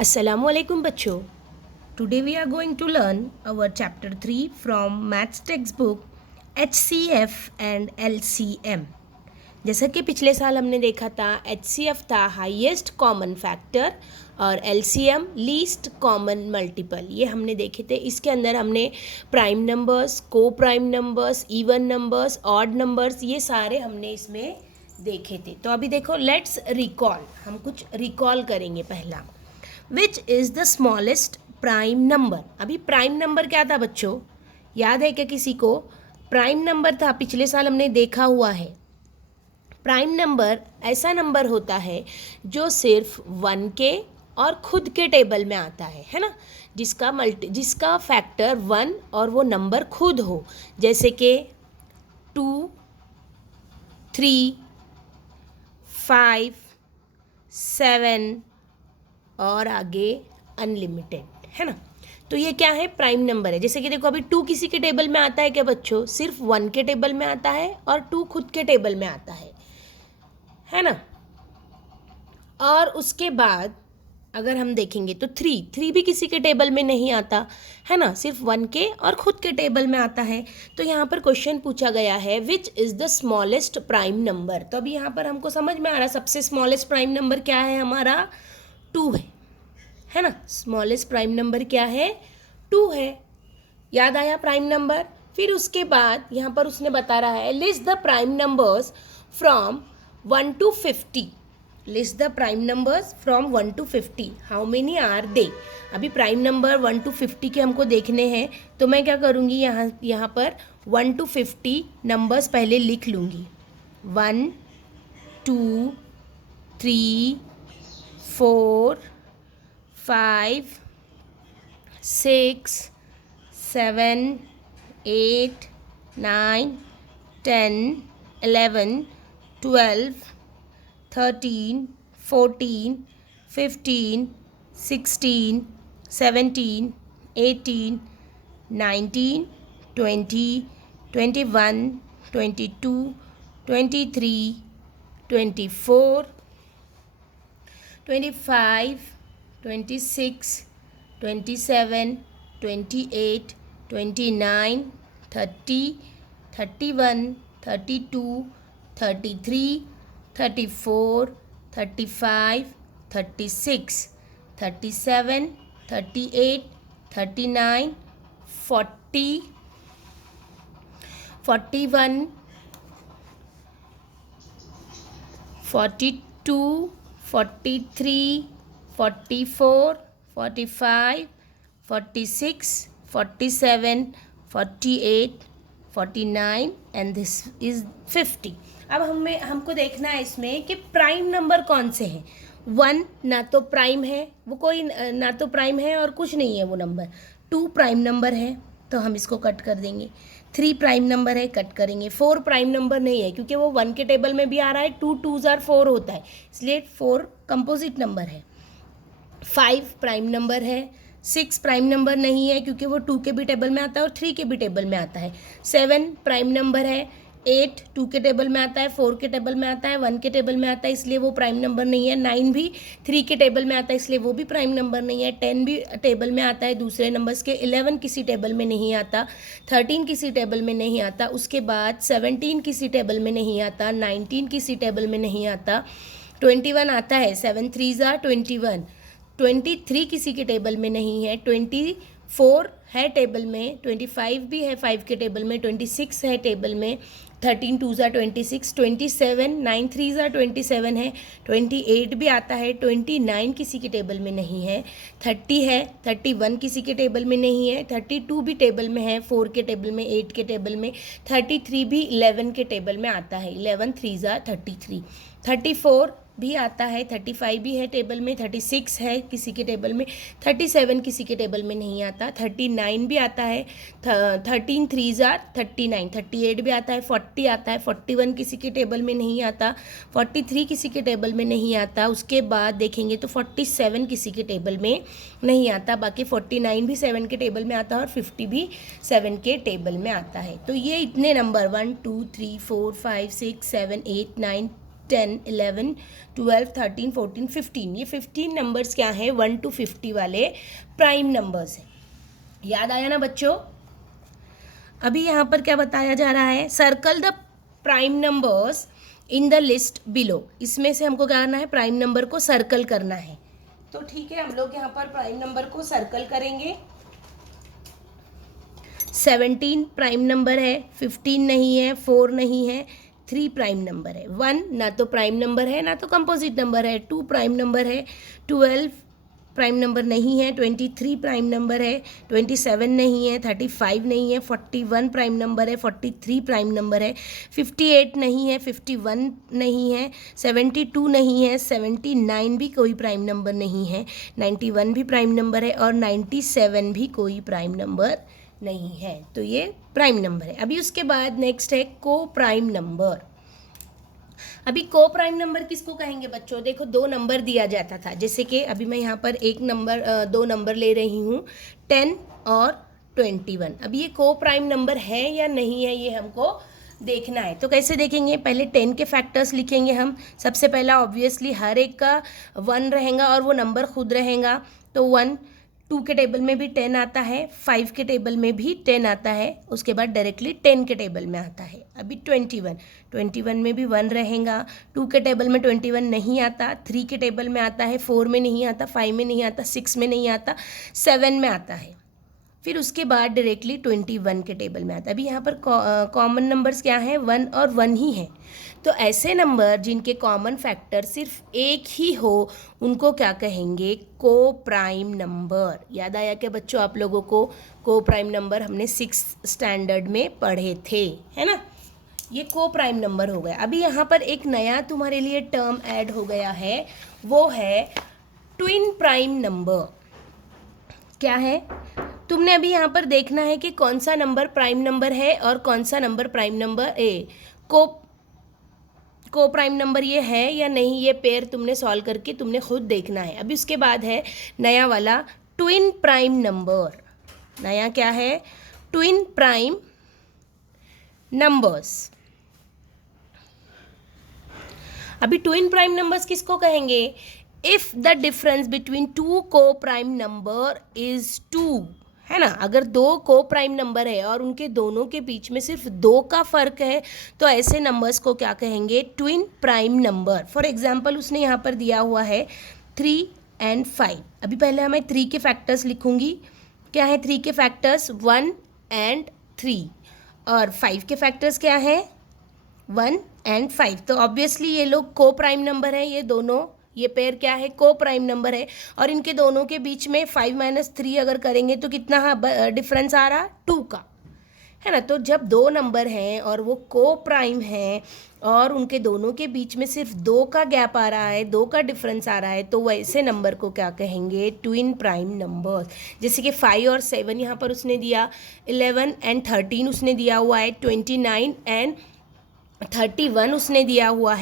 Assalamualaikum बच्चों. Today we are going to learn our chapter 3 from maths textbook HCF and LCM. जैसा कि पिछले साल हमने देखा था HCF था हाईएस्ट कॉमन फैक्टर और LCM लीस्ट कॉमन मल्टीपल. ये हमने देखे थे. इसके अंदर हमने प्राइम नंबर्स, को prime numbers, even numbers, odd numbers, ये सारे हमने इसमें देखे थे. तो अभी देखो, लेट्स रिकॉल. हम कुछ रिकॉल करेंगे. पहला, which is the smallest prime number. अभी प्राइम नंबर क्या था बच्चों, याद है क्या किसी को? प्राइम नंबर था, पिछले साल हमने देखा हुआ है. प्राइम नंबर ऐसा नंबर होता है जो सिर्फ 1 के और खुद के टेबल में आता है ना, जिसका फैक्टर 1 और वो नंबर खुद हो, जैसे कि 2, 3, 5, 7 और आगे अनलिमिटेड, है ना. तो ये क्या है? प्राइम नंबर है. जैसे कि देखो, अभी 2 किसी के टेबल में आता है क्या बच्चों? सिर्फ 1 के टेबल में आता है और 2 खुद के टेबल में आता है ना. और उसके बाद अगर हम देखेंगे तो 3 भी किसी के टेबल में नहीं आता है ना, सिर्फ 1 के और खुद के टेबल में आता है. तो यहाँ पर क्वेश्चन पूछा गया है, which is the smallest prime number. तो अभी यहाँ पर हमको समझ में आ रहा है सबसे स्मॉलेस्ट प्राइम नंबर क्या है हमारा? 2 है ना. स्मॉलेस्ट प्राइम नंबर क्या है? 2 है. याद आया प्राइम नंबर. फिर उसके बाद यहाँ पर उसने बता रहा है, list the prime numbers from 1 to 50. List the prime numbers from 1 to 50. How many are they. अभी प्राइम नंबर 1 to 50 के हमको देखने हैं, तो मैं क्या करूँगी, यहाँ पर 1 to 50 नंबर्स पहले लिख लूँगी. 1, 2, 3, 4, 5, 6, 7, 8, 9, 10, 11, 12, 13, 14, 15, 16, 17, 18, 19, 20, 21, 22, 23, 24, 25, 26, 27, 28, 29, 30, 31, 32, 33, 34, 35, 36, 37, 38, 39, 40, 41, 42, 43, 44, 45, 46, 47, 48, 49 and this is 50. अब हमको देखना है इसमें कि प्राइम नंबर कौन से हैं. 1 ना तो प्राइम है, वो कोई ना तो प्राइम है और कुछ नहीं है वो नंबर. 2 प्राइम नंबर है तो हम इसको कट कर देंगे. 3 प्राइम नंबर है, कट करेंगे. 4 प्राइम नंबर नहीं है क्योंकि वो 1 के टेबल में भी आ रहा है. 2 2s are 4 होता है, इसलिए 4 कंपोजिट नंबर है. 5 प्राइम नंबर है. 6 प्राइम नंबर नहीं है क्योंकि वो 2 के भी टेबल में आता है और 3 के भी टेबल में आता है. 7 प्राइम नंबर है. 8 2 के टेबल में आता है, 4 के टेबल में आता है, 1 के टेबल में आता है, इसलिए वो प्राइम नंबर नहीं है. 9 भी 3 के टेबल में आता है, इसलिए वो भी प्राइम नंबर नहीं है. 10 भी टेबल में आता है दूसरे नंबर्स के. 11 किसी टेबल में नहीं आता. 13 किसी टेबल में नहीं आता. उसके बाद 17 किसी टेबल में नहीं आता. 19 किसी टेबल में नहीं आता. 21 आता है. 7 3s are 21. 23 किसी के टेबल में नहीं है. 24 है टेबल में. 25 भी है 5 के टेबल में. 26 है टेबल में. 13 2s are 26. 27 9 3s are 27 है. 28 भी आता है. 29 किसी के टेबल में नहीं है. 30 है. 31 किसी के टेबल में नहीं है. 32 भी टेबल में है, 4 के टेबल में, 8 के टेबल में. 33 भी 11 के टेबल में आता है. 11 3s are 33. 34 भी आता है. 35 भी है टेबल में. 36 है किसी के टेबल में. 37 किसी के टेबल में नहीं आता. 39 भी आता है. 13 3s are 39. 38 भी आता है. 40 आता है. 41 किसी के टेबल में नहीं आता. 43 किसी के टेबल में नहीं आता. उसके बाद देखेंगे तो 47 किसी के टेबल में नहीं आता. बाकी 49 भी 7 के टेबल में आता है और 50 भी 7 के टेबल में आता है. तो ये इतने नंबर 1 2 3 4 5 6 7 8 9 10, 11, 12, 13, 14, 15। ये 15 नंबर्स क्या हैं? 1 to 50 वाले प्राइम नंबर्स हैं। याद आया ना बच्चों? अभी यहाँ पर क्या बताया जा रहा है? Circle the prime numbers in the list below. इसमें से हमको क्या करना है? प्राइम नंबर को सर्कल करना है। तो ठीक है, हम लोग यहाँ पर प्राइम नंबर को सर्कल करेंगे। 17 प्राइम नंबर है, 15 नहीं है, 4 नहीं है, 3 प्राइम नंबर है, 1 ना तो प्राइम नंबर है ना तो कंपोजिट नंबर है, 2 प्राइम नंबर है, 12 प्राइम नंबर नहीं है, 23 प्राइम नंबर है, 27 नहीं है, 35 नहीं है, 41 प्राइम नंबर है, 43 प्राइम नंबर है, 58 नहीं है, 51 नहीं है, 72 नहीं है, 79 भी कोई प्राइम नंबर नहीं है, 91 भी प्राइम नंबर है और 97 भी कोई प्राइम नंबर नहीं है। तो ये प्राइम नंबर है। अभी उसके बाद नेक्स्ट है को प्राइम नंबर। अभी को प्राइम नंबर किसको कहेंगे बच्चों? देखो, 2 नंबर दिया जाता था, जैसे कि अभी मैं यहाँ पर 2 नंबर ले रही हूँ, 10 और 21। अब ये को प्राइम नंबर है या नहीं है, ये हमको देखना है। तो कैसे देखेंगे? पहले 10 के फैक्टर्स लिखेंगे हम। सबसे पहला ऑब्वियसली हर एक का 1 रहेगा और वो नंबर खुद रहेगा, तो 1। 2 के टेबल में भी 10 आता है, 5 के टेबल में भी 10 आता है, उसके बाद डायरेक्टली 10 के टेबल में आता है। अभी 21 में भी 1 रहेगा, 2 के टेबल में 21 नहीं आता, 3 के टेबल में आता है, 4 में नहीं आता, 5 में नहीं आता, 6 में नहीं आता, 7 में आता है, फिर उसके बाद डायरेक्टली 21 के टेबल में आता है। अभी यहाँ पर कॉमन नंबर्स क्या हैं? 1 और 1 ही हैं। तो ऐसे नंबर जिनके कॉमन फैक्टर सिर्फ एक ही हो, उनको क्या कहेंगे? को प्राइम नंबर। याद आया क्या बच्चों आप लोगों को प्राइम नंबर हमने 6th स्टैंडर्ड में पढ़े थे, है ना? ये को प्राइम नंबर हो गया। अभी यहाँ पर एक नया तुम्हारे लिए टर्म ऐड हो गया है, वो है ट्विन प्राइम नंबर। क्या है? तुमने अभी यहाँ पर देखना है कि कौन सा नंबर प्राइम नंबर है और कौन सा नंबर प्राइम नंबर को प्राइम नंबर ये है या नहीं, ये पेयर तुमने सॉल्व करके तुमने खुद देखना है। अभी उसके बाद है नया वाला ट्विन प्राइम नंबर। नया क्या है? Twin prime numbers. अभी ट्विन प्राइम नंबर्स किसको कहेंगे? इफ द डिफरेंस बिटवीन 2 को प्राइम नंबर इज 2, है ना? अगर 2 को प्राइम नंबर है और उनके दोनों के बीच में सिर्फ 2 का फर्क है, तो ऐसे नंबर्स को क्या कहेंगे? Twin prime number. For example उसने यहाँ पर दिया हुआ है 3 and 5। अभी पहले मैं 3 के फैक्टर्स लिखूंगी। क्या है 3 के फैक्टर्स? 1 and 3। और 5 के फैक्टर्स क्या है? 1 and 5। तो ऑब्वियसली ये लोग को प्राइम नंबर है, ये दोनों, ये पेयर क्या है? को प्राइम नंबर है। और इनके दोनों के बीच में 5 - 3 अगर करेंगे तो कितना डिफरेंस आ रहा? 2 का, है ना? तो जब 2 नंबर हैं और वो को प्राइम हैं और उनके दोनों के बीच में सिर्फ 2 का गैप आ रहा है, 2 का डिफरेंस आ रहा है, तो वैसे नंबर को क्या कहेंगे? Twin prime number. जैसे कि 5 और 7 यहाँ पर उसने दिया, 11 and 13 उसने दिया हुआ है, 29 and 31 उसने दिया हुआ है।